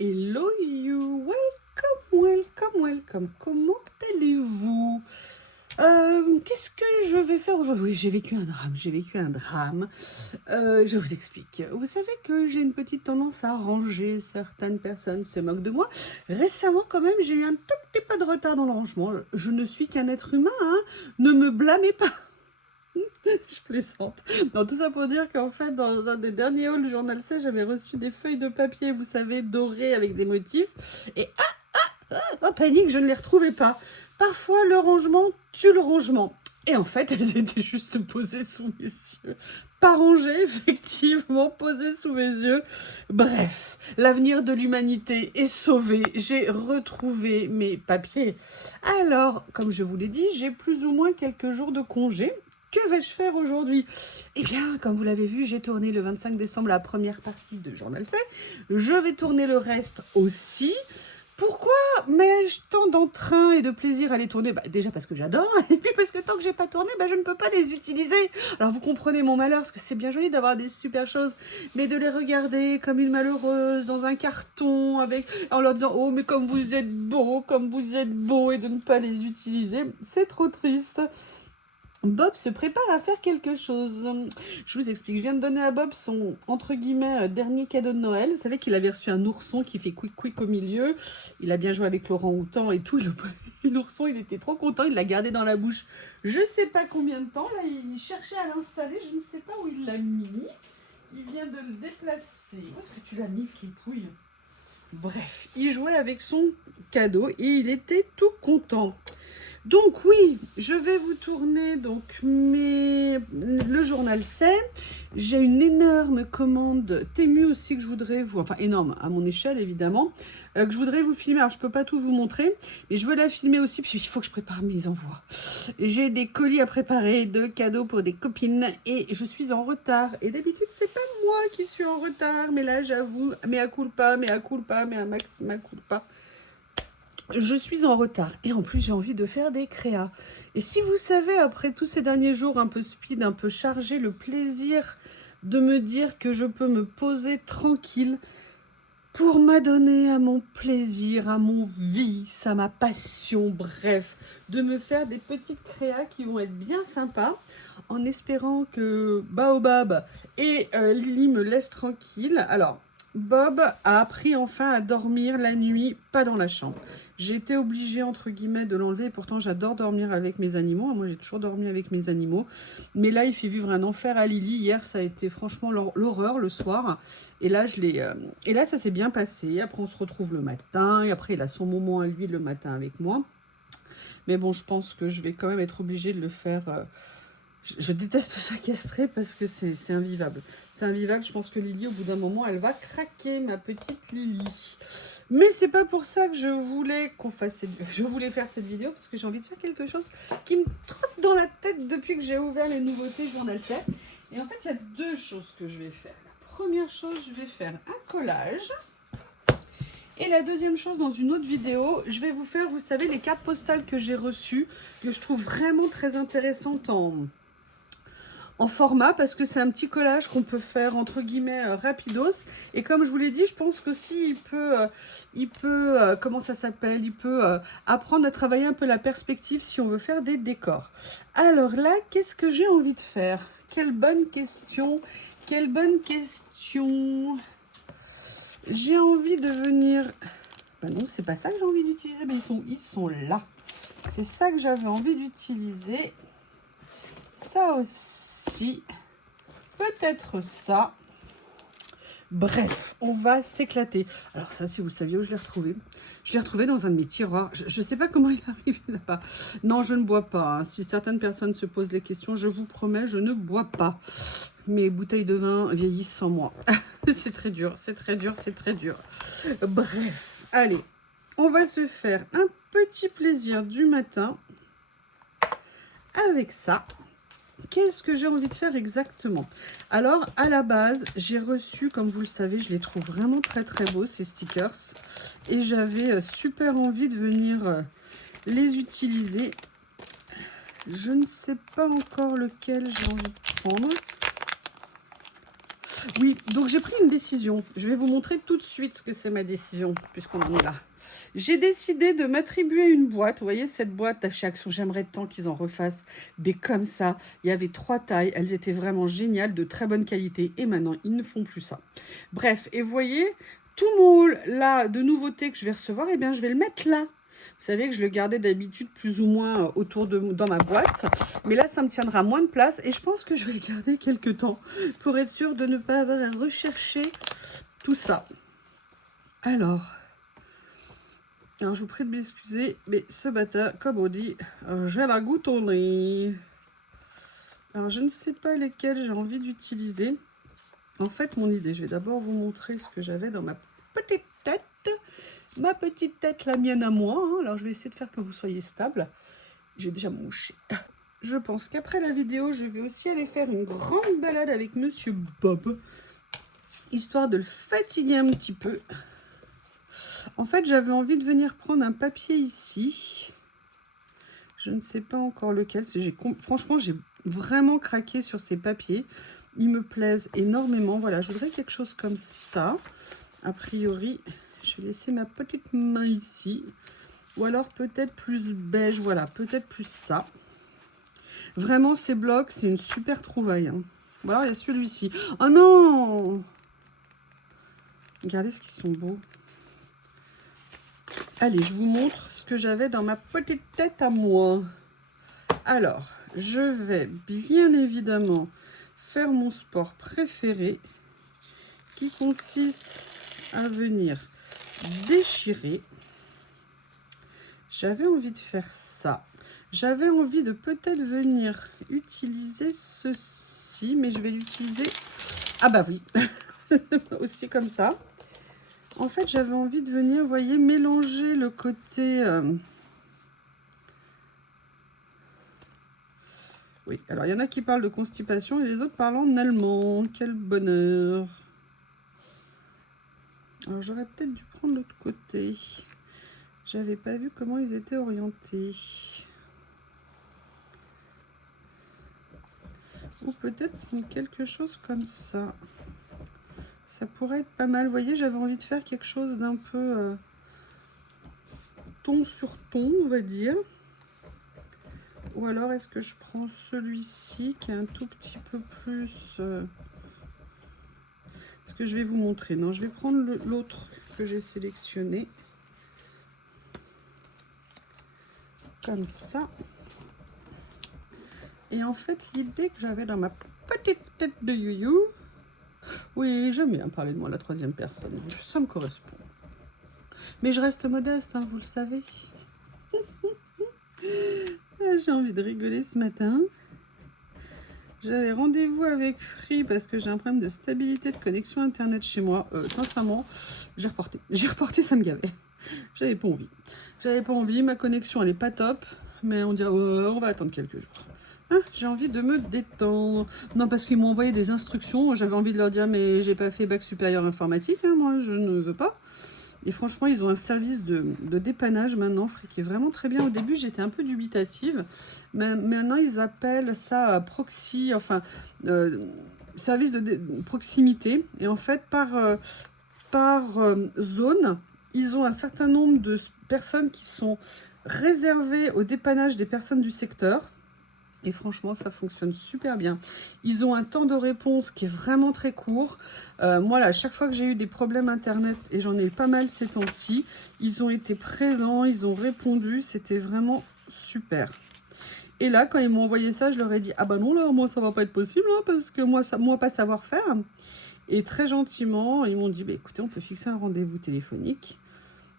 Hello you, welcome. Comment allez-vous? Qu'est-ce que je vais faire aujourd'hui? Oui, j'ai vécu un drame. Je vous explique. Vous savez que j'ai une petite tendance à ranger. Certaines personnes se moquent de moi. Récemment, quand même, j'ai eu un tout petit peu de retard dans le rangement. Je ne suis qu'un être humain, hein. Ne me blâmez pas. Je plaisante. Non, tout ça pour dire qu'en fait, dans un des derniers hauls du journal C, j'avais reçu des feuilles de papier, vous savez, dorées avec des motifs. Et oh, panique, je ne les retrouvais pas. Parfois, le rangement tue le rangement. Et en fait, elles étaient juste posées sous mes yeux. Pas rangées, effectivement, posées sous mes yeux. Bref, l'avenir de l'humanité est sauvé. J'ai retrouvé mes papiers. Alors, comme je vous l'ai dit, j'ai plus ou moins quelques jours de congé. Que vais-je faire aujourd'hui? Eh bien, comme vous l'avez vu, j'ai tourné le 25 décembre la première partie de Journal C. Je vais tourner le reste aussi. Pourquoi m'ai-je tant d'entrain et de plaisir à les tourner? Déjà parce que j'adore, et puis parce que tant que j'ai pas tourné, je ne peux pas les utiliser. Alors vous comprenez mon malheur, parce que c'est bien joli d'avoir des super choses, mais de les regarder comme une malheureuse dans un carton, en leur disant « Oh, mais comme vous êtes beau, et de ne pas les utiliser, c'est trop triste. » Bob se prépare à faire quelque chose. Je vous explique, je viens de donner à Bob son, entre guillemets, dernier cadeau de Noël. Vous savez qu'il avait reçu un ourson qui fait quick au milieu. Il a bien joué avec l'orang-outan et tout. L'ourson, il était trop content, il l'a gardé dans la bouche. Je sais pas combien de temps, là, il cherchait à l'installer, je ne sais pas où il l'a mis. Il vient de le déplacer. Où est-ce que tu l'as mis, Flipouille? Bref, il jouait avec son cadeau et il était tout content. Donc oui, je vais vous tourner le journal C. J'ai une énorme commande Temu aussi que je voudrais vous... Enfin énorme, à mon échelle évidemment, que je voudrais vous filmer. Alors je ne peux pas tout vous montrer, mais je veux la filmer aussi parce qu'il faut que je prépare mes envois. J'ai des colis à préparer, de cadeaux pour des copines et je suis en retard. Et d'habitude, c'est pas moi qui suis en retard, mais là j'avoue, mea culpa, je suis en retard et en plus j'ai envie de faire des créas. Et si vous savez, après tous ces derniers jours un peu speed, un peu chargé, le plaisir de me dire que je peux me poser tranquille pour m'adonner à mon plaisir, à mon vice, à ma passion, bref, de me faire des petites créas qui vont être bien sympas, en espérant que Baobab et Lily me laissent tranquille. Alors, Bob a appris enfin à dormir la nuit, pas dans la chambre. J'ai été obligée, entre guillemets, de l'enlever. Pourtant, j'adore dormir avec mes animaux. Moi, j'ai toujours dormi avec mes animaux. Mais là, il fait vivre un enfer à Lily. Hier, ça a été franchement l'horreur le soir. Et là, et là, ça s'est bien passé. Après, on se retrouve le matin. Et après, il a son moment à lui le matin avec moi. Mais bon, je pense que je vais quand même être obligée de le faire... Je déteste ça castrer parce que c'est invivable. C'est invivable, je pense que Lily, au bout d'un moment, elle va craquer, ma petite Lily. Mais c'est pas pour ça que je voulais je voulais faire cette vidéo, parce que j'ai envie de faire quelque chose qui me trotte dans la tête depuis que j'ai ouvert les nouveautés Journal C. Et en fait, il y a deux choses que je vais faire. La première chose, je vais faire un collage. Et la deuxième chose, dans une autre vidéo, je vais vous faire, vous savez, les cartes postales que j'ai reçues, que je trouve vraiment très intéressantes en format, parce que c'est un petit collage qu'on peut faire entre guillemets rapidos. Et comme je vous l'ai dit, je pense qu'aussi il peut comment ça s'appelle, il peut apprendre à travailler un peu la perspective si on veut faire des décors. Alors là, qu'est-ce que j'ai envie de faire? Quelle bonne question, quelle bonne question. J'ai envie de venir... non, c'est pas ça que j'ai envie d'utiliser, mais ils sont là. C'est ça que j'avais envie d'utiliser. Ça aussi. Peut-être ça. Bref, on va s'éclater. Alors ça, si vous saviez où je l'ai retrouvé. Je l'ai retrouvé dans un de mes tiroirs. Je ne sais pas comment il est arrivé là-bas. Non, je ne bois pas. Hein. Si certaines personnes se posent les questions, je vous promets, je ne bois pas. Mes bouteilles de vin vieillissent sans moi. C'est très dur, c'est très dur, c'est très dur. Bref, allez, on va se faire un petit plaisir du matin avec ça. Qu'est-ce que j'ai envie de faire exactement? Alors, à la base, j'ai reçu, comme vous le savez, je les trouve vraiment très très beaux, ces stickers. Et j'avais super envie de venir les utiliser. Je ne sais pas encore lequel j'ai envie de prendre. Oui, donc j'ai pris une décision. Je vais vous montrer tout de suite ce que c'est ma décision, puisqu'on en est là. J'ai décidé de m'attribuer une boîte. Vous voyez, cette boîte chez Action, j'aimerais tant qu'ils en refassent des comme ça. Il y avait 3 tailles, elles étaient vraiment géniales, de très bonne qualité. Et maintenant, ils ne font plus ça. Bref, et vous voyez, tout mon haul là de nouveautés que je vais recevoir, eh bien, je vais le mettre là. Vous savez que je le gardais d'habitude plus ou moins autour de dans ma boîte. Mais là, ça me tiendra moins de place. Et je pense que je vais le garder quelques temps pour être sûre de ne pas avoir à rechercher tout ça. Alors, je vous prie de m'excuser, mais ce matin, comme on dit, j'ai la goutte au nez. Alors, je ne sais pas lesquels j'ai envie d'utiliser. En fait, mon idée, je vais d'abord vous montrer ce que j'avais dans ma petite tête. Ma petite tête, la mienne à moi. Hein. Alors, je vais essayer de faire que vous soyez stable. J'ai déjà mouché. Je pense qu'après la vidéo, je vais aussi aller faire une grande balade avec Monsieur Bob, histoire de le fatiguer un petit peu. En fait, j'avais envie de venir prendre un papier ici. Je ne sais pas encore lequel. Franchement, j'ai vraiment craqué sur ces papiers. Ils me plaisent énormément. Voilà, je voudrais quelque chose comme ça. A priori, je vais laisser ma petite main ici. Ou alors peut-être plus beige. Voilà, peut-être plus ça. Vraiment, ces blocs, c'est une super trouvaille. Hein. Voilà, il y a celui-ci. Oh non! Regardez ce qu'ils sont beaux. Allez, je vous montre ce que j'avais dans ma petite tête à moi. Alors, je vais bien évidemment faire mon sport préféré qui consiste à venir déchirer. J'avais envie de faire ça. J'avais envie de peut-être venir utiliser ceci, mais je vais l'utiliser... Ah bah oui, aussi comme ça. En fait, j'avais envie de venir, vous voyez, mélanger le côté... Oui, alors il y en a qui parlent de constipation et les autres parlent en allemand. Quel bonheur! Alors j'aurais peut-être dû prendre l'autre côté. J'avais pas vu comment ils étaient orientés. Ou peut-être prendre quelque chose comme ça. Ça pourrait être pas mal. Vous voyez, j'avais envie de faire quelque chose d'un peu ton sur ton, on va dire. Ou alors, est-ce que je prends celui-ci qui est un tout petit peu plus... ce que je vais vous montrer. Non, je vais prendre l'autre que j'ai sélectionné. Comme ça. Et en fait, l'idée que j'avais dans ma petite tête de youyou... Oui, j'aime bien parler de moi à la troisième personne. Ça me correspond. Mais je reste modeste, hein, vous le savez. J'ai envie de rigoler ce matin. J'avais rendez-vous avec Free parce que j'ai un problème de stabilité de connexion internet chez moi. Sincèrement, j'ai reporté. J'ai reporté, ça me gavait. J'avais pas envie. J'avais pas envie. Ma connexion, elle est pas top. Mais on dirait, on va attendre quelques jours. Hein, j'ai envie de me détendre. Non, parce qu'ils m'ont envoyé des instructions. J'avais envie de leur dire, mais j'ai pas fait bac supérieur informatique. Hein, moi, je ne veux pas. Et franchement, ils ont un service de dépannage maintenant, qui est vraiment très bien. Au début, j'étais un peu dubitative. Mais maintenant, ils appellent ça proxy, enfin, service de proximité. Et en fait, par zone, ils ont un certain nombre de personnes qui sont réservées au dépannage des personnes du secteur. Et franchement, ça fonctionne super bien. Ils ont un temps de réponse qui est vraiment très court. Moi, là, chaque fois que j'ai eu des problèmes Internet, et j'en ai eu pas mal ces temps-ci, ils ont été présents, ils ont répondu. C'était vraiment super. Et là, quand ils m'ont envoyé ça, je leur ai dit « Ah bah non, là, moi, ça va pas être possible, hein, parce que moi, pas savoir faire. » Et très gentiment, ils m'ont dit bah, « Écoutez, on peut fixer un rendez-vous téléphonique. »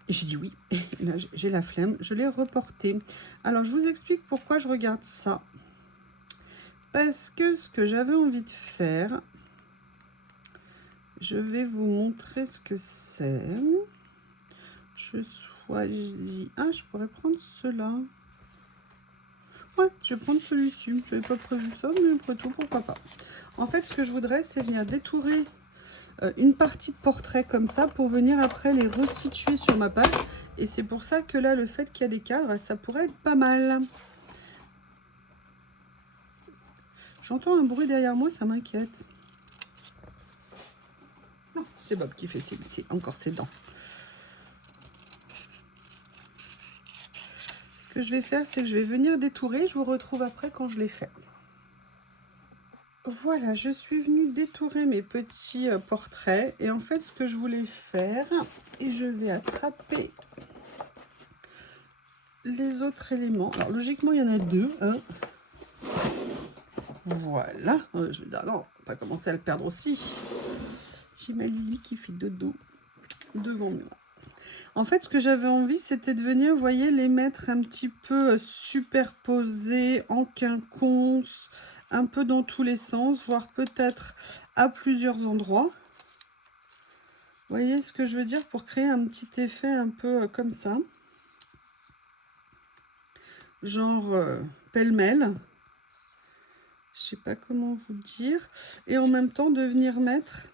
Et j'ai dit oui. Et là, j'ai la flemme. Je l'ai reporté. Alors, je vous explique pourquoi je regarde ça. Parce que ce que j'avais envie de faire, je vais vous montrer ce que c'est. Je choisis... Ah, je pourrais prendre cela. Ouais, je vais prendre celui-ci. Je n'avais pas prévu ça, mais après tout, pourquoi pas. En fait, ce que je voudrais, c'est venir détourer une partie de portrait comme ça pour venir après les resituer sur ma page. Et c'est pour ça que là, le fait qu'il y a des cadres, ça pourrait être pas mal. J'entends un bruit derrière moi, ça m'inquiète. c'est Bob qui fait encore ses dents. Ce que je vais faire, c'est que je vais venir détourer. Je vous retrouve après quand je l'ai fait. Voilà, je suis venue détourer mes petits portraits. Et en fait, ce que je voulais faire, et je vais attraper les autres éléments. Alors, logiquement, il y en a deux. Hein. Voilà. Je vais dire, non, on va pas commencer à le perdre aussi. J'ai ma Lily qui fait dodo devant moi. En fait, ce que j'avais envie, c'était de venir, vous voyez, les mettre un petit peu superposés, en quinconce, un peu dans tous les sens, voire peut-être à plusieurs endroits. Vous voyez ce que je veux dire, pour créer un petit effet un peu comme ça. Genre pêle-mêle. Je sais pas comment vous dire. Et en même temps, de venir mettre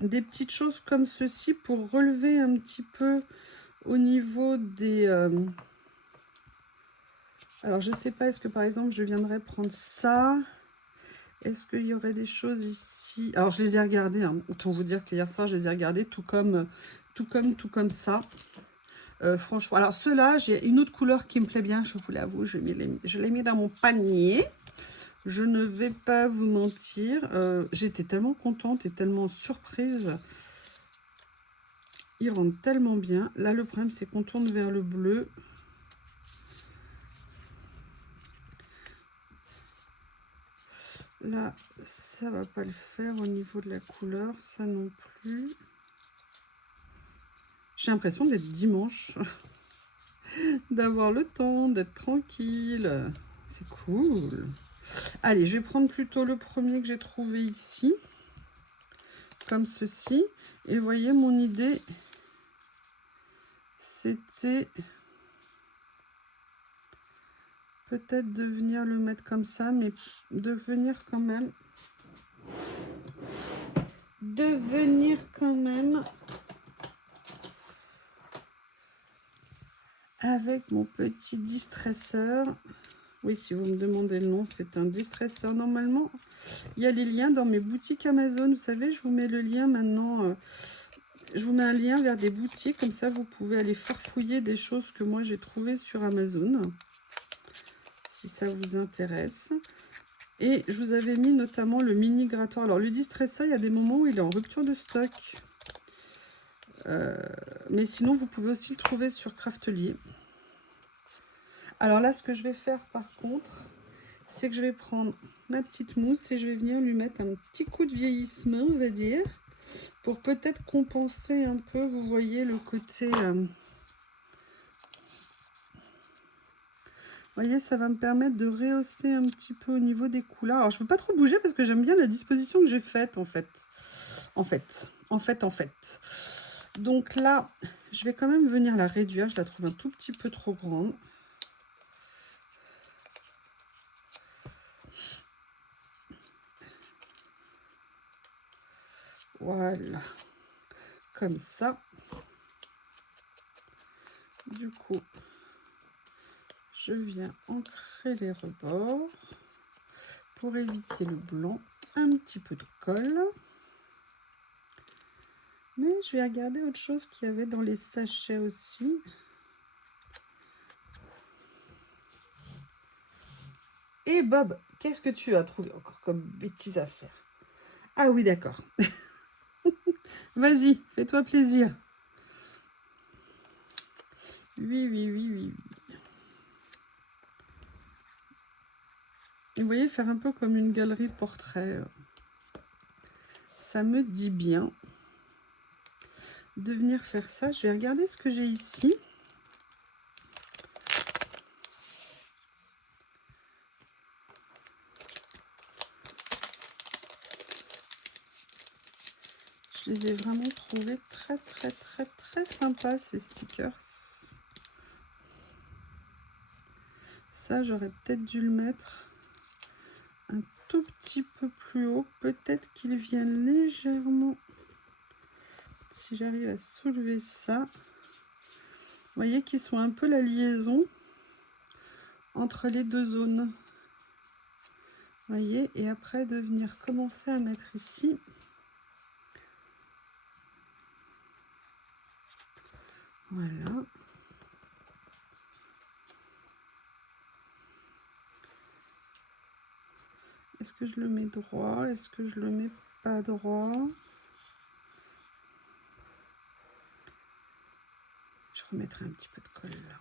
des petites choses comme ceci pour relever un petit peu au niveau des... Alors, je sais pas, est-ce que par exemple, je viendrais prendre ça? Est-ce qu'il y aurait des choses ici? Alors, je les ai regardées, hein. Autant vous dire qu'hier soir, je les ai regardées tout comme ça. Franchement, alors ceux-là, j'ai une autre couleur qui me plaît bien, je vous l'avoue, je l'ai mis dans mon panier. Je ne vais pas vous mentir, j'étais tellement contente et tellement surprise. Ils rendent tellement bien. Là, le problème, c'est qu'on tourne vers le bleu. Là, ça va pas le faire au niveau de la couleur, ça non plus. J'ai l'impression d'être dimanche, d'avoir le temps, d'être tranquille. C'est cool. Allez, je vais prendre plutôt le premier que j'ai trouvé ici, comme ceci. Et vous voyez, mon idée, c'était peut-être de venir le mettre comme ça, mais de venir quand même avec mon petit distresseur. Oui, si vous me demandez le nom, c'est un distresseur. Normalement, il y a les liens dans mes boutiques Amazon. Vous savez, je vous mets le lien maintenant. Je vous mets un lien vers des boutiques. Comme ça, vous pouvez aller farfouiller des choses que moi, j'ai trouvées sur Amazon. Si ça vous intéresse. Et je vous avais mis notamment le mini grattoir. Alors, le distresseur, il y a des moments où il est en rupture de stock. Mais sinon, vous pouvez aussi le trouver sur Craftelier. Alors là, ce que je vais faire par contre, c'est que je vais prendre ma petite mousse et je vais venir lui mettre un petit coup de vieillissement, on va dire, pour peut-être compenser un peu, vous voyez, le côté... vous voyez, ça va me permettre de rehausser un petit peu au niveau des couleurs. Alors, je ne veux pas trop bouger parce que j'aime bien la disposition que j'ai faite, en fait. En fait. Donc là, je vais quand même venir la réduire. Je la trouve un tout petit peu trop grande. Voilà. Comme ça. Du coup, je viens ancrer les rebords pour éviter le blanc. Un petit peu de colle. Mais je vais regarder autre chose qu'il y avait dans les sachets aussi. Et Bob, qu'est-ce que tu as trouvé encore comme bêtises à faire? Ah oui, d'accord. Vas-y, fais-toi plaisir. Oui. Et vous voyez, faire un peu comme une galerie portrait. Ça me dit bien de venir faire ça. Je vais regarder ce que j'ai ici. Je les ai vraiment trouvés très sympas, ces stickers. Ça, j'aurais peut-être dû le mettre un tout petit peu plus haut. Peut-être qu'ils viennent légèrement... Si j'arrive à soulever ça. Vous voyez qu'ils sont un peu la liaison entre les deux zones. Vous voyez, et après de venir commencer à mettre ici. Voilà. Est-ce que je le mets droit? Est-ce que je le mets pas droit? Je remettrai un petit peu de colle là.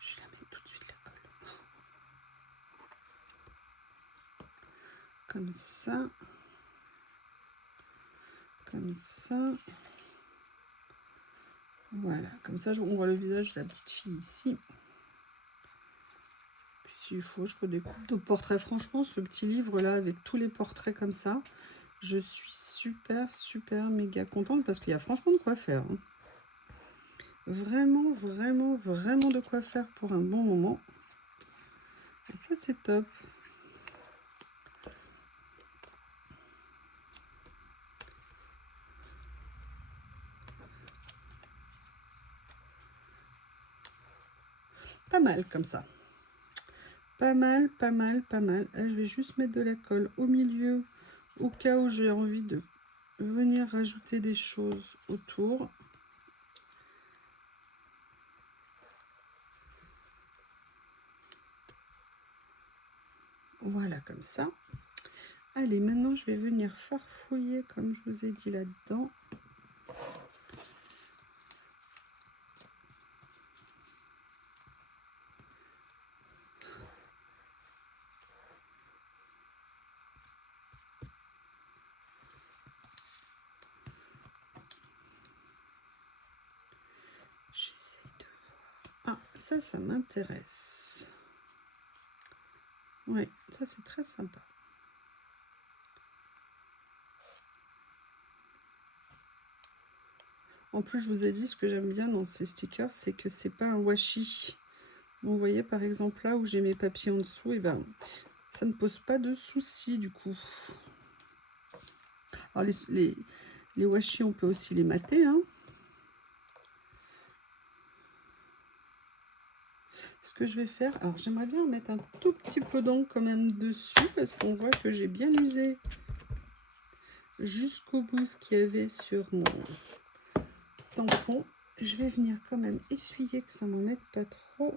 Je la mets tout de suite la colle. Comme ça. Comme ça. Voilà, comme ça on voit le visage de la petite fille ici. Puis s'il faut, je redécoupe de portraits. Franchement, ce petit livre-là, avec tous les portraits comme ça, je suis super méga contente parce qu'il y a franchement de quoi faire. Hein. Vraiment de quoi faire pour un bon moment. Et ça, c'est top. Pas mal comme ça. Pas mal. Là, je vais juste mettre de la colle au milieu au cas où j'ai envie de venir rajouter des choses autour. Voilà, comme ça. Allez, maintenant, je vais venir farfouiller, comme je vous ai dit là-dedans. J'essaye de voir. Ah, ça m'intéresse. Oui, ça, c'est très sympa. En plus, je vous ai dit, ce que j'aime bien dans ces stickers, c'est que c'est pas un washi. Vous voyez, par exemple, là où j'ai mes papiers en dessous, et ben, ça ne pose pas de soucis, du coup. Alors, les washi, on peut aussi les mater, hein. Ce que je vais faire, alors j'aimerais bien mettre un tout petit peu d'encre quand même dessus, parce qu'on voit que j'ai bien usé jusqu'au bout ce qu'il y avait sur mon tampon. Je vais venir quand même essuyer que ça m'en mette pas trop.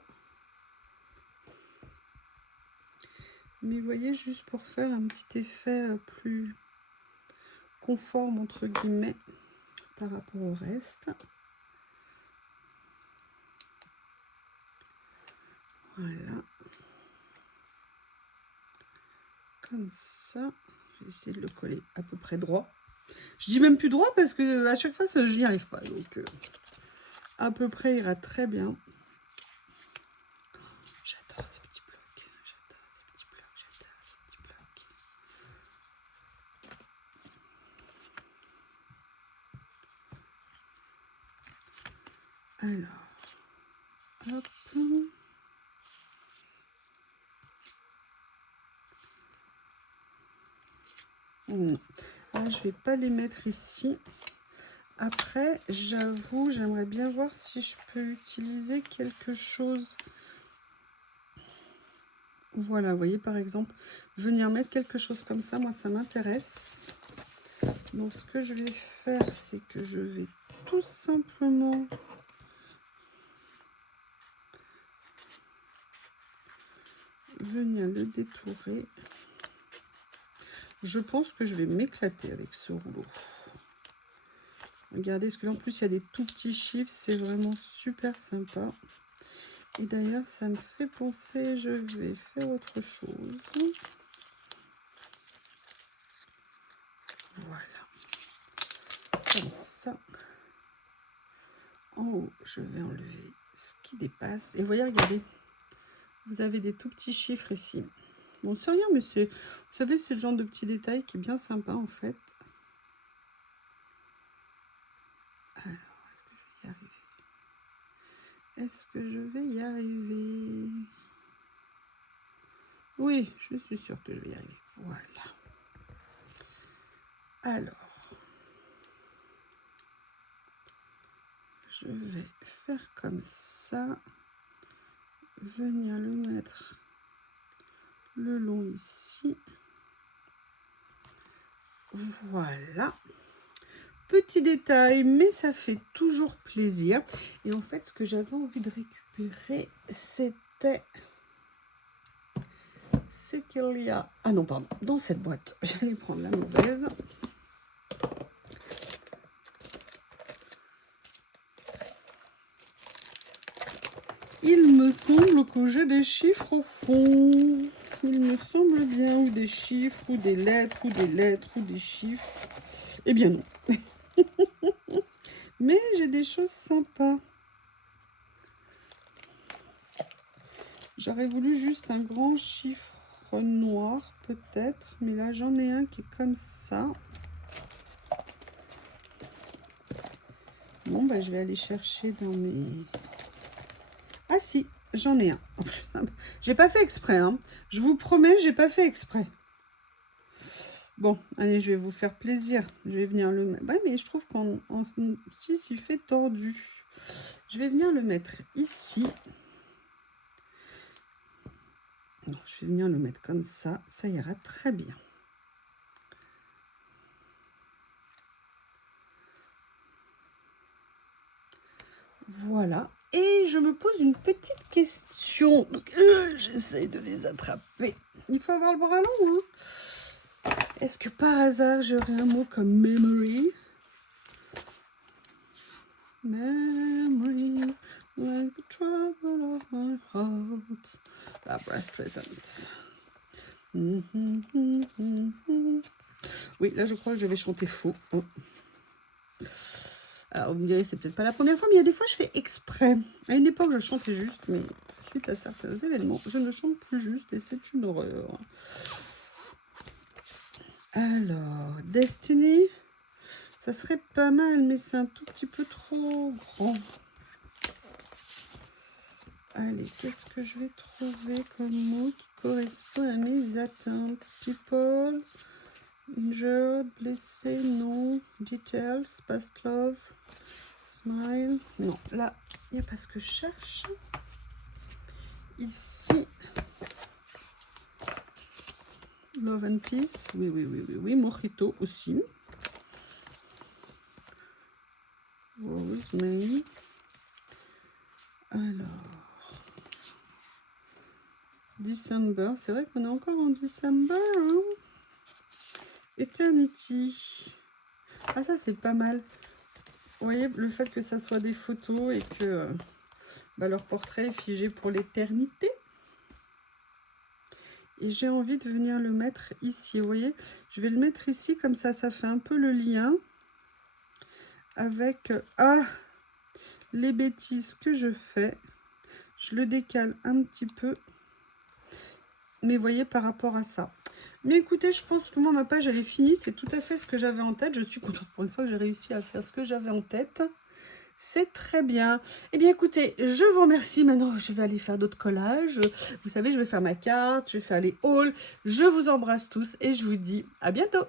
Mais vous voyez, juste pour faire un petit effet plus conforme entre guillemets par rapport au reste. Voilà. Comme ça. Je vais essayer de le coller à peu près droit. Je dis même plus droit parce que à chaque fois, je n'y arrive pas. Donc, à peu près ira très bien. J'adore ces petits blocs. Alors, hop. Là, je vais pas les mettre ici. Après, j'avoue, j'aimerais bien voir si je peux utiliser quelque chose. Voilà, vous voyez, par exemple, venir mettre quelque chose comme ça, moi, ça m'intéresse. Donc, ce que je vais faire, c'est que je vais tout simplement venir le détourer. Je pense que je vais m'éclater avec ce rouleau. Regardez, parce que là, en plus, il y a des tout petits chiffres. C'est vraiment super sympa. Et d'ailleurs, ça me fait penser, je vais faire autre chose. Voilà. Comme ça. En haut, je vais enlever ce qui dépasse. Et voyez, regardez. Vous avez des tout petits chiffres ici. Bon, c'est rien, mais c'est, vous savez, c'est le genre de petit détail qui est bien sympa, en fait. Alors, est-ce que je vais y arriver? Est-ce que je vais y arriver? Oui, je suis sûre que je vais y arriver. Voilà. Alors. je vais faire comme ça. Venir le mettre le long ici. Voilà. Petit détail, mais ça fait toujours plaisir. Et en fait, ce que j'avais envie de récupérer, c'était ce qu'il y a... Ah non, pardon, dans cette boîte. J'allais prendre la mauvaise. Il me semble que j'ai des chiffres au fond. Il me semble bien, ou des chiffres, ou des lettres, ou des lettres, ou des chiffres. Eh bien non. Mais j'ai des choses sympas. J'aurais voulu juste un grand chiffre noir, peut-être. Mais là, j'en ai un qui est comme ça. Bon, bah, je vais aller chercher dans mes... Ah si, j'en ai un. J'ai pas fait exprès, hein. Je vous promets, j'ai pas fait exprès. Bon, allez, je vais vous faire plaisir. Je vais venir le mettre. Ouais, mais je trouve qu'en 6, il fait tordu. Je vais venir le mettre ici. Non, je vais venir le mettre comme ça. Ça ira très bien. Voilà. Et je me pose une petite question. J'essaie de les attraper. Il faut avoir le bras long, hein. Est-ce que par hasard, j'aurais un mot comme memory? Memory, like the trouble of my heart. Barbra Streisand. Oui, là, je crois que je vais chanter faux. Oh. Alors, vous me direz, c'est peut-être pas la première fois, mais il y a des fois, je fais exprès. À une époque, je chantais juste, mais suite à certains événements, je ne chante plus juste et c'est une horreur. Alors, Destiny, ça serait pas mal, mais c'est un tout petit peu trop grand. Allez, qu'est-ce que je vais trouver comme mot qui correspond à mes attentes? People, injured, blessé, non. Details, past love, smile. Non, là, il n'y a pas ce que je cherche. Ici, love and peace. Oui. Mojito aussi. Rosemary. Alors, December. C'est vrai qu'on est encore en December. Hein? Eternity. Ah, ça, c'est pas mal. Vous voyez, le fait que ça soit des photos et que leur portrait est figé pour l'éternité. Et j'ai envie de venir le mettre ici. Vous voyez, je vais le mettre ici, comme ça, ça fait un peu le lien avec les bêtises que je fais. Je le décale un petit peu. Mais vous voyez, par rapport à ça. Mais écoutez, je pense que moi, ma page, elle est finie. C'est tout à fait ce que j'avais en tête. Je suis contente pour une fois que j'ai réussi à faire ce que j'avais en tête. C'est très bien. Eh bien, écoutez, je vous remercie. Maintenant, je vais aller faire d'autres collages. Vous savez, je vais faire ma carte, je vais faire les hauls. Je vous embrasse tous et je vous dis à bientôt.